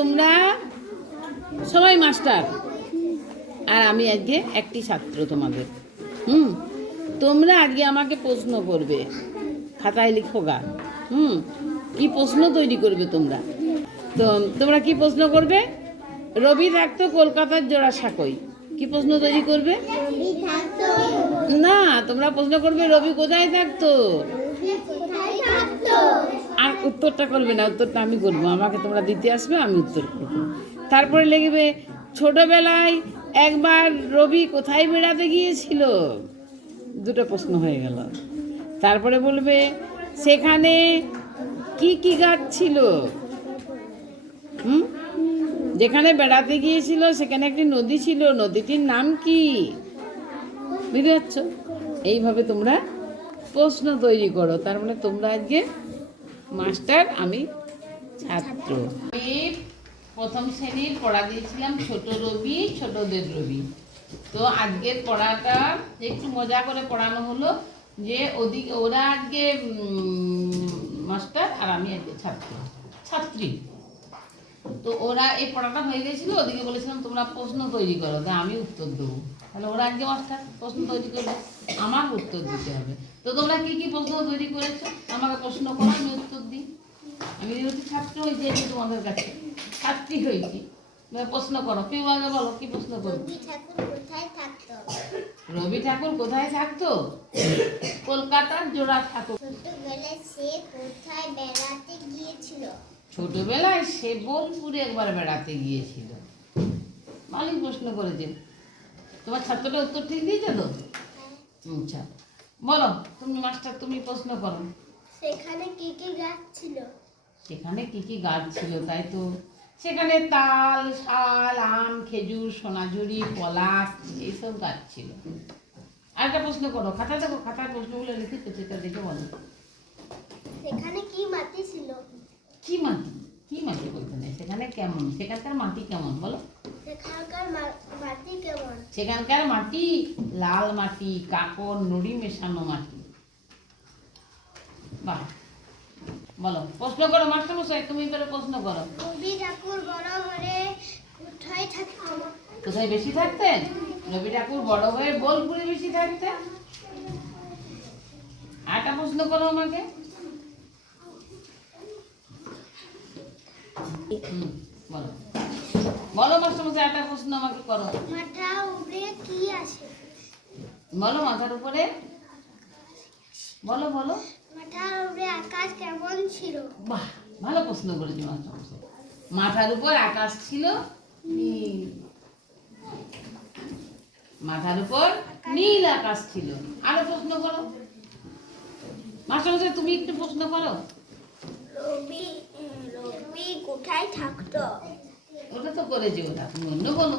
তোমরা সবাই মাস্টার আর আমি আজকে একটি ছাত্র তোমাদের। তোমরা আজকে আমাকে প্রশ্ন করবে, খাতায় লিখো গা। কি প্রশ্ন তৈরি করবে তোমরা? তো তোমরা কি প্রশ্ন করবে? রবি থাকতো কলকাতার জোড়াসাঁকোয়, কি প্রশ্ন তৈরি করবে? না, তোমরা প্রশ্ন করবে রবি কোথায় থাকতো, আর উত্তরটা করবে না, উত্তরটা আমি করবো। আমাকে তোমরা দিতে আসবে, আমি উত্তর করবো। তারপরে লিখবে ছোটবেলায় একবার রবি কোথায় বেড়াতে গিয়েছিল, দুটো প্রশ্ন হয়ে গেল। তারপরে বলবে সেখানে কি কি গাছ ছিল। যেখানে বেড়াতে গিয়েছিল সেখানে একটি নদী ছিল, নদীটির নাম কি? বুঝতে পারছ? এইভাবে তোমরা প্রশ্ন তৈরি করো। তার মানে তোমরা আজকে মাস্টার, আমি ছাত্র। আমি প্রথম শ্রেণীর পড়া দিয়েছিলাম ছোট রবি, ছোটদের রবি। তো আজকের পড়াটা একটু মজা করে পড়ানো হলো, যে ওদিকে ওরা আজকে মাস্টার আর আমি আজকে ছাত্রী। তো ওরা এই পড়াটা হয়ে গেছিলো, ওদিকে বলেছিলাম তোমরা প্রশ্ন তৈরি করো, তা আমি উত্তর দেবো। তাহলে ওরা আজকে মাস্টার, প্রশ্ন তৈরি করবে, আমার উত্তর দিতে হবে। তো তোমরা কি কি প্রশ্ন তৈরি করেছো আমাকে প্রশ্ন করো, আমি উত্তর দিই। আমি যেহেতু ছাত্র হয়েছি তোমাদের কাছে, ছাত্রী হয়েছি, প্রশ্ন করো। কেউ আগে বলো, কি প্রশ্ন করো? রবি ঠাকুর কোথায় থাকতো? কলকাতার জোড়াসাঁকো। ছোটবেলায় সে বোলপুরে একবার বেড়াতে গিয়েছিল। ভালোই প্রশ্ন করেছেন। তোমার ছাত্রটা উত্তর ঠিক দিয়েছে তো? আচ্ছা, বলো তুমি মাস্টার, তুমি প্রশ্ন করো। সেখানে কি কি গাছ ছিল? সেখানে কি কি গাছ ছিল, তাই তো। সেখানে তাল, শাল, আম, খেজুর, সোনাঝুরি, পলাশ, এইসব গাছ ছিল। আরেকটা প্রশ্ন করো, খাতা দেখো, খাতায় প্রশ্নগুলো লিখেছো, সেটা দেখে বলো। সেখানে কি মাটি ছিল? কি মাটি? কি মাটি বলতে নেই, সেখানে কেমন, সেখানকার মাটি কেমন বলো। সেখানকার মাটি কেমন? সেখানকার মাটি লাল মাটি, কাকর নুড়ি মেশানো মাটি। বাহ, বলো প্রশ্ন করো মাস্টার মশাই, তুমি এবারে প্রশ্ন করো। রবি ঠাকুর বড় হয়ে কোথায় থাকতেন? কোথায় বেশি থাকতেন? রবি ঠাকুর বড় হয়ে বোলপুরে বেশি থাকতেন। আরেকটা প্রশ্ন করো আমাকে। বলো বলো মাস্টার মশাই, একটা প্রশ্ন আমাকে করো। মাথার উপরে কি আছে? বলো মাথার উপরে, বলো বলো। মাথার উপরে আকাশ কেমন ছিল? বাহ, ভালো প্রশ্ন করেছি মাস্টার মশাই। মাথার উপর আকাশ ছিল নীল। মাথার উপর নীল আকাশ ছিল। আরো প্রশ্ন করো মাস্টার মশাই, তুমি একটু প্রশ্ন করো। রবি কোথায় থাকতো? ওটা তো করেছি, ওটা তুমি অন্য বলো।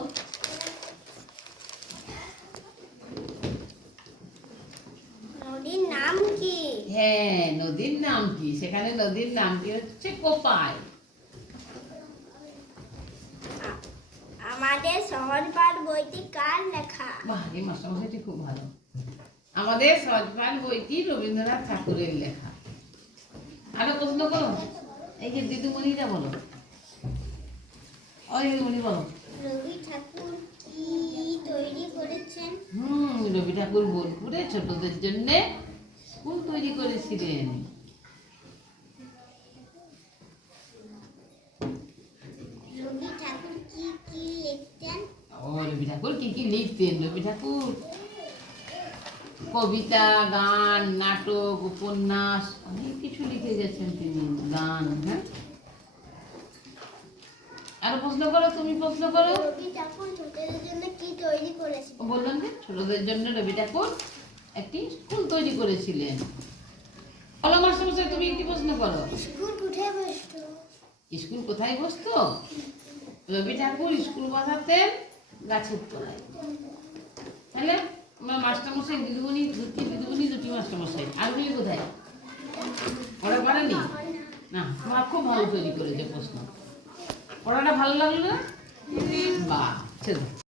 নদীর নাম কি? হ্যাঁ, নদীর নাম কি? সেখানে নদীর নাম কি হচ্ছে কোপাই। আমাদের সহজ পাঠ বইটি কার লেখা? বাহ, এই মাস্টারমশাইটি খুব ভালো। আমাদের সহজ পাঠ বইটি রবীন্দ্রনাথ ঠাকুরের লেখা। আরো প্রশ্ন করো। এই যে দিদিমণিরা বলো, ওই দিদিমণি বলো। রবি ঠাকুর কি তৈরি করেছেন? রবি ঠাকুর বোলপুরে ছোটদের জন্য স্কুল তৈরি করেছিলেন। রবি ঠাকুর কি কি লিখতেন? রবি ঠাকুর কি কি লিখতেন? রবি ঠাকুর কবিতা, গান, নাটক, উপন্যাস অনেক কিছু লিখে গেছেন তিনি, গান। হ্যাঁ, আরো প্রশ্ন করো, তুমি প্রশ্ন করো। রবি ঠাকুর ছোটদের জন্য কি তৈরি করেছিলেন? বললাম যে ছোটদের জন্য রবি ঠাকুর একটি স্কুল তৈরি করেছিলেন। বলো মাস্টার মশাই, তুমি একটি প্রশ্ন করো। স্কুল কোথায় বসতো? স্কুল কোথায় বসতো? রবি ঠাকুর স্কুল বসাতেন গাছের তলায়। তাহলে আমার মাস্টার মশাই দিদিমণি দুটি মাস্টার মশাই, আরগুলি কোথায়? ওরা পারেনি না, তোমার খুব ভালো তৈরি করেছে প্রশ্ন। পড়াটা ভালো লাগলো না? বাহ, চলো।